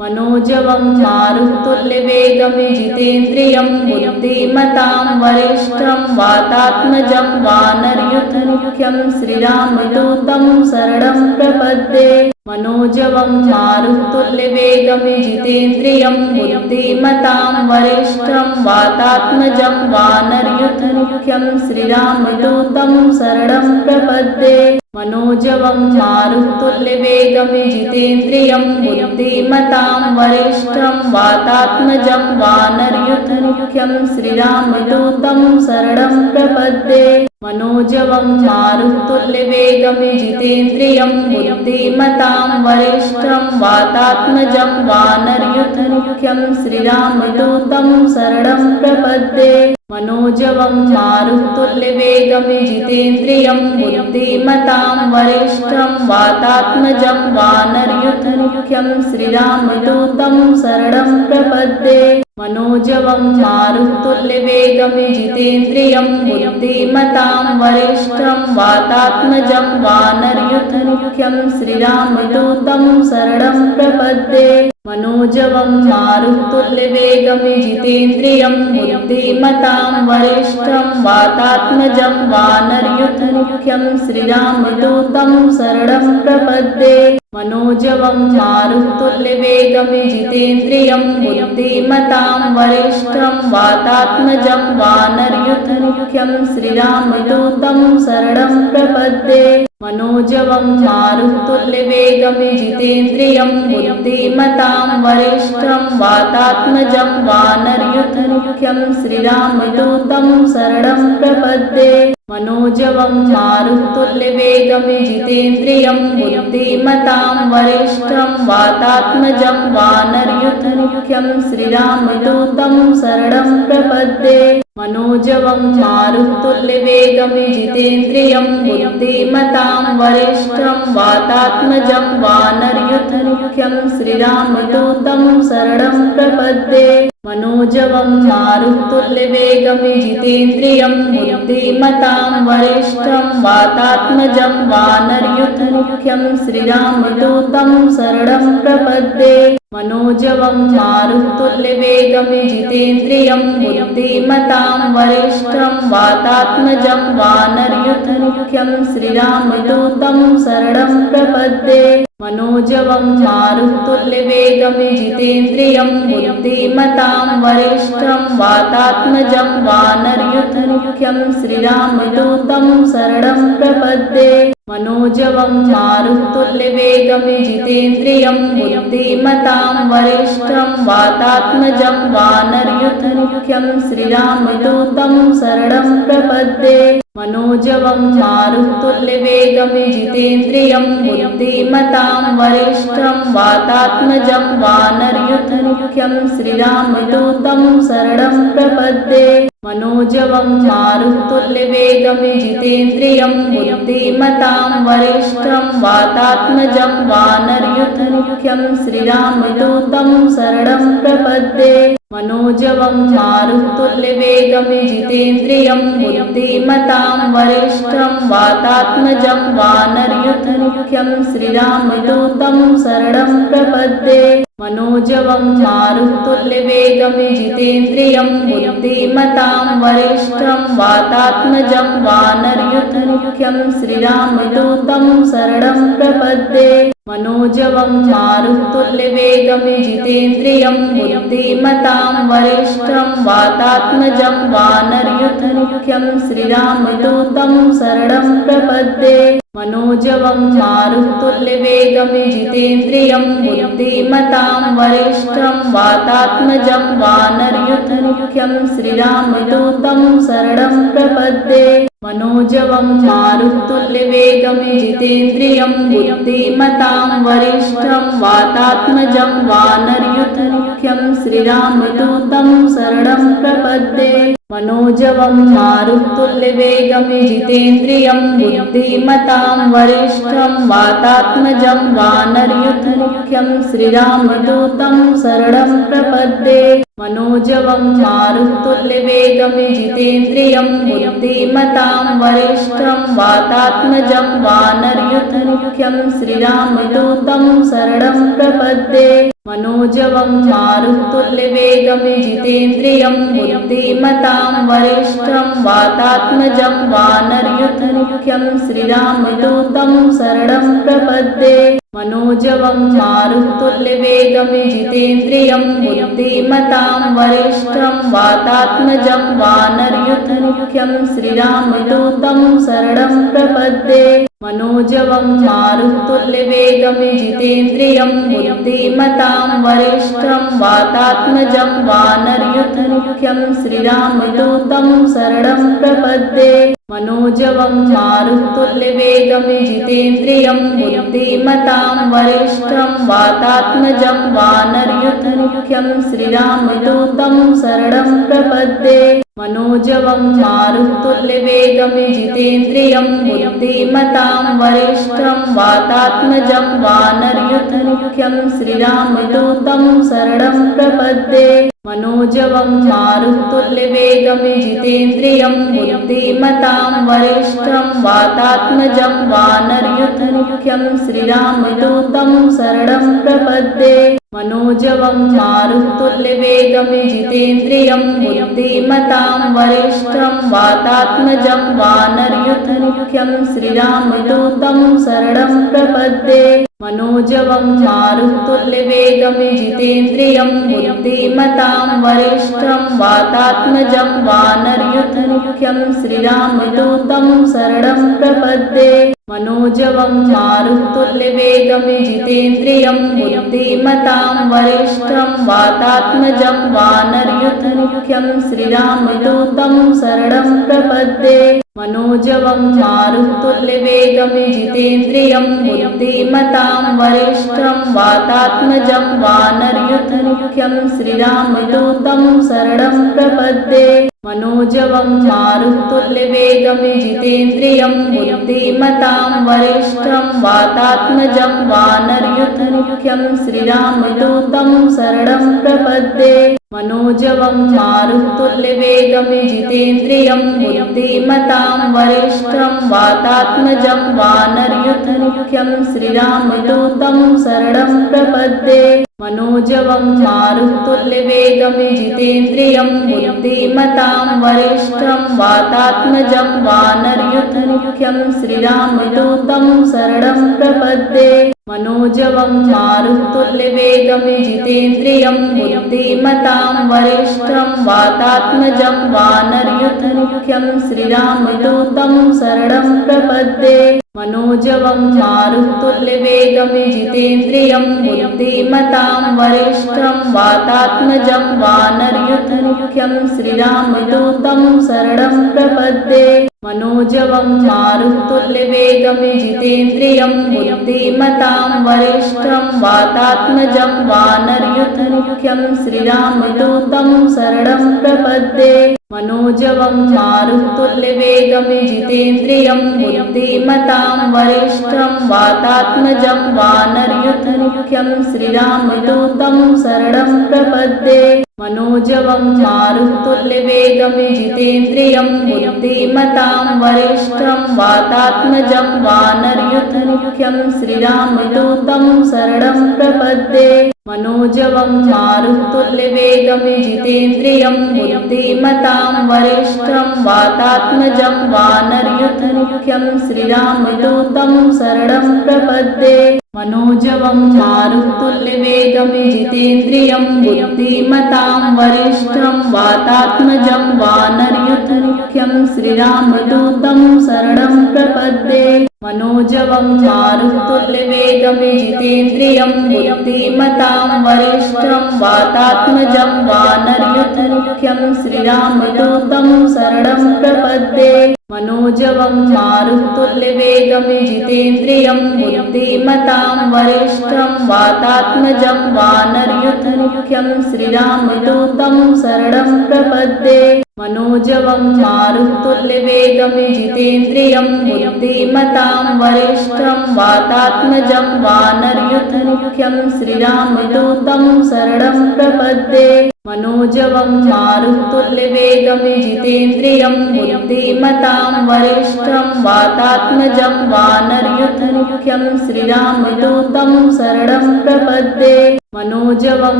मनोजवं मारुतुल्यवेगं जितेन्द्रियं बुद्धिमतां वरिष्ठं वातात्मजं वानरयूथमुख्यं श्रीरामदूतं शरणं प्रपद्ये। मनोजवं मारुतुल्यवेगं जितेन्द्रियं बुद्धिमतां वरिष्ठं वातात्मजं वानरयूथमुख्यं श्रीरामदूतं शरणं प्रपद्ये। मनोजवं मारुतुल्यवेगं जितेन्द्रियं बुद्धिमतां वरिष्ठं वातात्मजं वानरयूथमुख्यं श्रीरामदूतं शरणं प्रपद्ये। मनोजवं मारुतुल्यवेगं जितेन्द्रियं बुद्धिमतां वरिष्ठं वातात्मजं वानरयूथमुख्यं श्रीरामदूतं शरणं प्रपद्ये। मनोजवं मारुतुल्यवेगं जितेन्द्रियं बुद्धिमतां वरिष्ठं वातात्मजं वानरयूथमुख्यं श्रीरामदूतं शरणं प्रपद्ये। मनोजवं मारुतुल्यवेगं जितेन्द्रियं बुद्धिमतां वरिष्ठं वातात्मजं वानरयूथमुख्यं श्रीरामदूतं शरणं प्रपद्ये। मनोजवं मारुतुल्यवेगं जितेन्द्रियं बुद्धिमतां वरिष्ठं वातात्मजं वानरयूथमुख्यं श्रीरामदूतं शरणं प्रपद्ये। मनोजवं मारुतुल्यवेगं जितेन्द्रियं बुद्धिमतां वरिष्ठं वातात्मजं वानरयूथमुख्यं श्रीरामदूतं शरणं प्रपद्ये। मनोजवं मारुतुल्यवेगं जितेन्द्रियं बुद्धिमतां वरिष्ठं वातात्मजं वानरयूथमुख्यं श्रीरामदूतं शरणं प्रपद्ये। मनोजवं मारुतुल्यवेगं जितेन्द्रियं बुद्धिमतां वरिष्ठं वातात्मजं वानरयूथमुख्यं श्रीरामदूतं शरणं प्रपद्ये। मनोजवं मारुतुल्यवेगं जितेन्द्रियं बुद्धिमतां वरिष्ठं वातात्मजं वानरयूथमुख्यं श्रीरामदूतं शरणं प्रपद्ये। मनोजवं मारुतुल्यवेगं जितेन्द्रियं बुद्धिमतां वरिष्ठं वातात्मजं वानरयूथमुख्यं श्रीरामदूतं शरणं प्रपद्ये। मनोजवं मारुतुल्यवेगं जितेन्द्रियं बुद्धिमतां वरिष्ठं वातात्मजं वानरयूथमुख्यं श्रीरामदूतं शरणं प्रपद्ये। मनोजवं मारुतुल्यवेगं जितेन्द्रियं बुद्धिमतां वरिष्ठं वातात्मजं वानरयूथमुख्यं श्रीरामदूतं शरणं प्रपद्ये। मनोजवं मारुतुल्यवेगं जितेन्द्रियं बुद्धिमतां वरिष्ठं वातात्मजं वानरयूथमुख्यं श्रीरामदूतं शरणं प्रपद्ये। मनोजवं मारुतुल्यवेगं जितेन्द्रियं बुद्धिमतां वरिष्ठं वातात्मजं वानरयूथमुख्यं श्रीरामदूतं शरणं प्रपद्ये। मनोजवं मारुतुल्यवेगं जितेन्द्रियं बुद्धिमतां वरिष्ठं वातात्मजं वानरयूथमुख्यं श्रीरामदूतं शरणं प्रपद्ये। मनोजवं मारुतुल्यवेगं जितेन्द्रियं बुद्धिमतां वरिष्ठं वातात्मजं वानरयूथमुख्यं श्रीरामदूतं शरणं प्रपद्ये। मनोजवं मारुतुल्यवेगं जितेन्द्रियं बुद्धिमतां वरिष्ठं वातात्मजं वानरयूथमुख्यं श्रीरामदूतं शरणं प्रपद्ये। मनोजवं मारुतुल्यवेगं जितेन्द्रियं बुद्धिमतां वरिष्ठं वातात्मजं वानरयूथमुख्यं श्रीरामदूतं शरणं प्रपद्ये। मनोजवं मारुतुल्यवेगं जितेन्द्रियं बुद्धिमतां वरिष्ठं वातात्मजं वानरयूथमुख्यं श्रीरामदूतं शरणं प्रपद्ये। मनोजवं मारुतुल्यवेगं जितेन्द्रियं बुद्धिमतां वरिष्ठं वातात्मजं वानरयूथमुख्यं श्रीरामदूतं शरणं प्रपद्ये। मनोजवं मारुतुल्यवेगं जितेन्द्रियं बुद्धिमतां वरिष्ठं वातात्मजं वानरयूथमुख्यं श्रीरामदूतं शरणं प्रपद्ये। मनोजवं मारुतुल्यवेगं जितेन्द्रियं बुद्धिमतां वरिष्ठं वातात्मजं वानरयूथमुख्यं श्रीरामदूतं शरणं प्रपद्ये। मनोजवं मारुतुल्यवेगं जितेन्द्रियं बुद्धिमतां वरिष्ठं वातात्मजं वानरयूथमुख्यं श्रीरामदूतं शरणं प्रपद्ये। मनोजवं मारुतुल्यवेगं जितेन्द्रियं बुद्धिमतां वरिष्ठं वातात्मजं वानरयूथमुख्यं श्रीरामदूतं शरणं प्रपद्ये। मनोजवं मारुतुल्यवेगं जितेन्द्रियं बुद्धिमतां वरिष्ठं वातात्मजं वानरयूथमुख्यं श्रीरामदूतं शरणं प्रपद्ये। मनोजवं मारुतुल्यवेगं जितेन्द्रियं बुद्धिमतां वरिष्ठं वातात्मजं वानरयूथमुख्यं श्रीरामदूतं शरणं प्रपद्ये। मनोजवं मारुतुल्यवेगं जितेन्द्रियं बुद्धिमतां वरिष्ठं वातात्मजं वानरयूथमुख्यं श्रीरामदूतं शरणं प्रपद्ये। मनोजवं मारुतुल्यवेगं जितेन्द्रियं बुद्धिमतां वरिष्ठं वातात्मजं वानरयूथमुख्यं श्रीरामदूतं शरणं प्रपद्ये। मनोजवं मारुतुल्यवेगं जितेन्द्रियं बुद्धिमतां वरिष्ठं वातात्मजं वानरयूथमुख्यं श्रीरामदूतं शरणं प्रपद्ये। मनोजवं मारुतुल्यवेगं जितेन्द्रियं बुद्धिमतां वरिष्ठं वातात्मजं वानरयूथमुख्यं श्रीरामदूतं शरणं प्रपद्ये। मनोजवं मारुतुल्यवेगं जितेन्द्रियं बुद्धिमतां वरिष्ठं वातात्मजं वानरयूथमुख्यं श्रीरामदूतं शरणं प्रपद्ये। मनोजवं मारुतुल्यवेगं जितेन्द्रियं बुद्धिमतां वरिष्ठं वातात्मजं वानरयूथमुख्यं श्रीरामदूतं शरणं प्रपद्ये। मनोजवं मारुतुल्यवेगं जितेन्द्रियं बुद्धिमतां वरिष्ठं वातात्मजं वानरयूथमुख्यं श्रीरामदूतं शरणं प्रपद्ये। मनोजवं मारुतुल्यवेगं जितेन्द्रियं बुद्धिमतां वरिष्ठं वातात्मजं वानरयूथमुख्यं श्रीरामदूतं शरणं प्रपद्ये। मनोजवं मारुतुल्यवेगं जितेन्द्रियं बुद्धिमतां वरिष्ठं वातात्मजं वानरयूथमुख्यं श्रीरामदूतं शरणं प्रपद्ये। मनोजवं मारुतुल्यवेगं जितेन्द्रियं बुद्धिमतां वरिष्ठं वातात्मजं वानरयूथमुख्यं श्रीरामदूतं शरणं प्रपद्ये। मनोजवं मारुतुल्यवेगं जितेन्द्रियं बुद्धिमतां वरिष्ठं वातात्मजं वानरयूथमुख्यं श्रीरामदूतं शरणं प्रपद्ये। मनोजवं मारुतुल्यवेगं जितेन्द्रियं बुद्धिमतां वरिष्ठं वातात्मजं वानरयूथमुख्यं श्रीरामदूतं शरणं प्रपद्ये। मनोजवं मारुतुल्यवेगं जितेन्द्रियं बुद्धिमतां वरिष्ठं वातात्मजं वानरयूथमुख्यं श्रीरामदूतं शरणं प्रपद्ये। मनोजवं मारुतुल्यवेगं जितेन्द्रियं बुद्धिमतां वरिष्ठं वातात्मजं वानरयूथमुख्यं श्रीरामदूतं शरणं प्रपद्ये। मनोजवं मारुतुल्यवेगं जितेन्द्रियं बुद्धिमतां वरिष्ठं वातात्मजं वानरयूथमुख्यं श्रीरामदूतं शरणं प्रपद्ये। मनोजवं मारुतुल्यवेगं जितेन्द्रियं बुद्धिमतां वरिष्ठं वातात्मजं वानरयूथमुख्यं श्रीरामदूतं शरणं प्रपद्ये। मनोजवं मारुतुल्यवेगं जितेन्द्रियं बुद्धिमतां वरिष्ठं वातात्मजं वानरयूथमुख्यं श्रीरामदूतं शरणं प्रपद्ये। मनोजवं मारुतुल्यवेगं जितेन्द्रियं बुद्धिमतां वरिष्ठं वातात्मजं वानरयूथमुख्यं श्रीरामदूतं शरणं प्रपद्ये। मनोजवं मारुतुल्यवेगं जितेन्द्रियं बुद्धिमतां वरिष्ठं वातात्मजं वानरयूथमुख्यं श्रीरामदूतं शरणं प्रपद्ये। मनोजवं मारुतुल्यवेगं जितेन्द्रियं बुद्धिमतां वरिष्ठं वातात्मजं वानरयूथमुख्यं श्रीरामदूतं शरणं प्रपद्ये। मनोजवं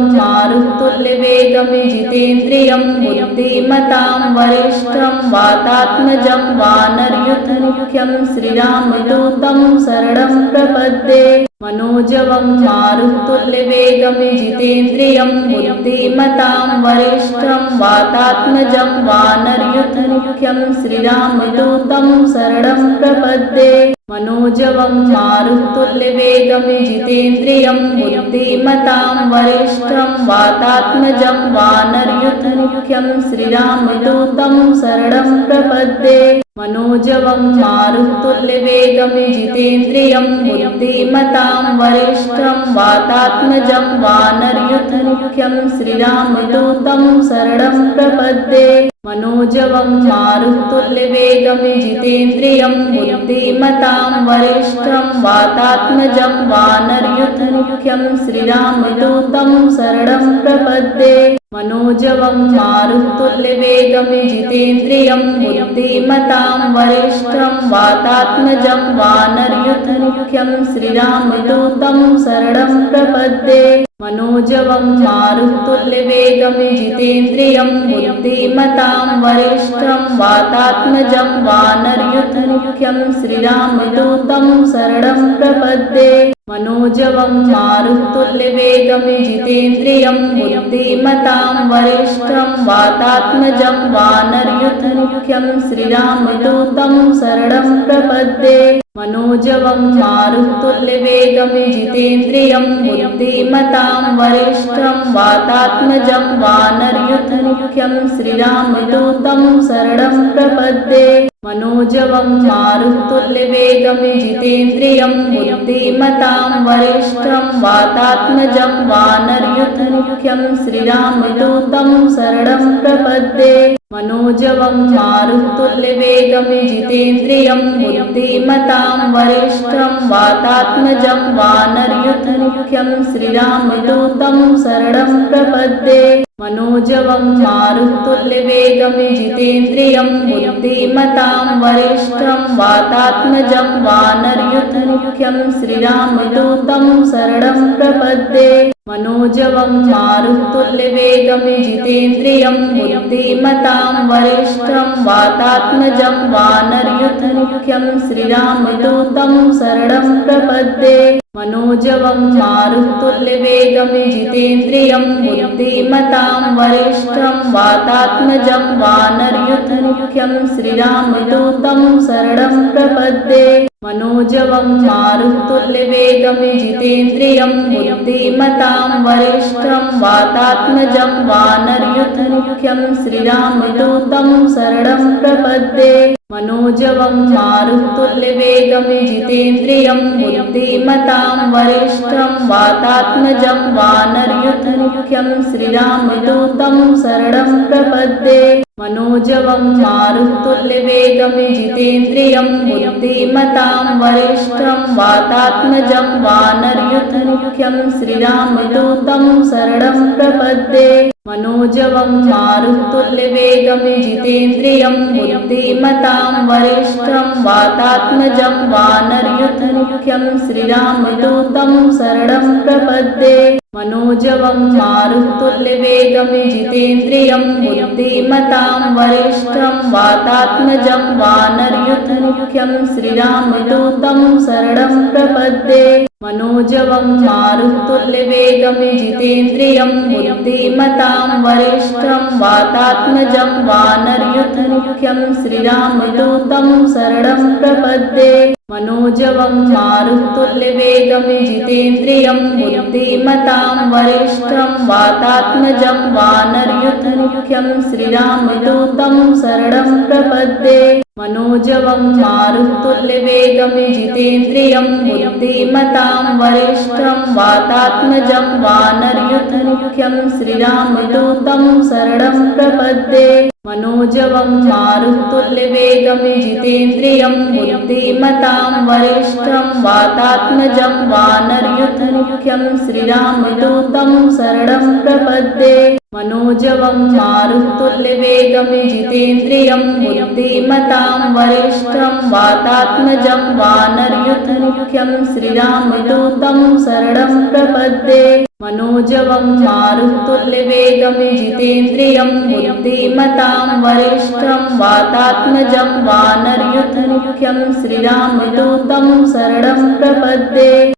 मारुतुल्यवेगं जितेन्द्रियं बुद्धिमतां वरिष्ठं वातात्मजं वानरयूथमुख्यं श्रीरामदूतं शरणं प्रपद्ये। मनोजवं मारुतुल्यवेगं जितेन्द्रियं बुद्धिमतां वरिष्ठं वातात्मजं वानरयूथमुख्यं श्रीरामदूतं शरणं प्रपद्ये। मनोजवं मारुतुल्यवेगं जितेन्द्रियं बुद्धिमतां वरिष्ठं वातात्मजं वानरयूथमुख्यं श्रीरामदूतं शरणं प्रपद्ये। मनोजवं मारुतुल्यवेगं जितेन्द्रियं बुद्धिमतां वरिष्ठं वातात्मजं वानरयूथमुख्यं श्रीरामदूतं शरणं प्रपद्ये। मनोजवं मारुतुल्यवेगं जितेन्द्रियं बुद्धिमतां वरिष्ठं वातात्मजं वानरयूथमुख्यं श्रीरामदूतं शरणं प्रपद्ये। मनोजवं मारुतुल्यवेगं जितेन्द्रियं बुद्धिमतां वरिष्ठं वातात्मजं वानरयूथमुख्यं श्रीरामदूतं शरणं प्रपद्ये। मनोजवं मारुतुल्यवेगं जितेन्द्रियं बुद्धिमतां वरिष्ठं वातात्मजं वानरयूथमुख्यं श्रीरामदूतं शरणं प्रपद्ये। मनोजवं मारुतुल्यवेगं जितेन्द्रियं बुद्धिमतां वरिष्ठं वातात्मजं वानरयूथमुख्यं श्रीरामदूतं शरणं प्रपद्ये। मनोजवं मारुतुल्यवेगं जितेन्द्रियं बुद्धिमतां वरिष्ठं वातात्मजं वानरयूथमुख्यं श्रीरामदूतं शरणं प्रपद्ये। मनोजवं मारुतुल्यवेगं जितेन्द्रियं बुद्धिमतां वरिष्ठं वातात्मजं वानरयूथमुख्यं श्रीरामदूतं शरणं प्रपद्ये। मनोजवं मारुतुल्यवेगं जितेन्द्रियं बुद्धिमतां वरिष्ठं वातात्मजं वानरयूथमुख्यं श्रीरामदूतं शरणं प्रपद्ये। मनोजवं मारुतुल्यवेगं जितेन्द्रियं बुद्धिमतां वरिष्ठं वातात्मजं वानरयूथमुख्यं श्रीरामदूतं शरणं प्रपद्ये। मनोजवं मारुतुल्यवेगं जितेन्द्रियं बुद्धिमतां वरिष्ठं वातात्मजं वानरयूथमुख्यं श्रीरामदूतं शरणं प्रपद्ये। मनोजवं मारुतुल्यवेगं जितेन्द्रियं बुद्धिमतां वरिष्ठं वातात्मजं वानरयूथमुख्यं श्रीरामदूतं शरणं प्रपद्ये। मनोजवं मारुतुल्यवेगं जितेन्द्रियं बुद्धिमतां वरिष्ठं वातात्मजं वानरयूथमुख्यं श्रीरामदूतं शरणं प्रपद्ये। मनोजवं मारुतुल्यवेगं जितेन्द्रियं बुद्धिमतां वरिष्ठं वातात्मजं वानरयूथमुख्यं श्रीरामदूतं शरणं प्रपद्ये। मनोजवं मारुतुल्यवेगं जितेन्द्रियं बुद्धिमतां वरिष्ठं वातात्मजं वानरयूथमुख्यं श्रीरामदूतं शरणं प्रपद्ये। मनोजवं मारुतुल्यवेगं जितेन्द्रियं बुद्धिमतां वरिष्ठं वातात्मजं वानरयूथमुख्यं श्रीरामदूतं शरणं प्रपद्ये। मनोजवं मारुतुल्यवेगं जितेन्द्रियं बुद्धिमतां वरिष्ठं वातात्मजं वानरयूथमुख्यं श्रीरामदूतं शरणं प्रपद्ये। मनोजवं मारुतुल्यवेगं जितेन्द्रियं बुद्धिमतां वरिष्ठं वातात्मजं वानरयूथमुख्यं श्रीरामदूतं शरणं प्रपद्ये। मनोजवं मारुतुल्यवेगं जितेन्द्रियं बुद्धिमतां वरिष्ठं वातात्मजं वानरयूथमुख्यं श्रीरामदूतं शरणं प्रपद्ये। मनोजवं मारुतुल्यवेगं जितेन्द्रियं बुद्धिमतां वरिष्ठं वातात्मजं वानरयूथमुख्यं श्रीरामदूतं शरणं प्रपद्ये। मनोजवं मारुतुल्यवेगं जितेन्द्रियं बुद्धिमतां वरिष्ठं वातात्मजं वानरयूथमुख्यं श्रीरामदूतं शरणं प्रपद्ये। मनोजवं मारुतुल्यवेगं जितेन्द्रियं बुद्धिमतां वरिष्ठं वातात्मजं वानरयूथमुख्यं श्रीरामदूतं शरणं प्रपद्ये। मनोजवं मारुतुल्यवेगं जितेन्द्रियं बुद्धिमतां वरिष्ठं वातात्मजं वानरयूथमुख्यं श्रीरामदूतं शरणं प्रपद्ये।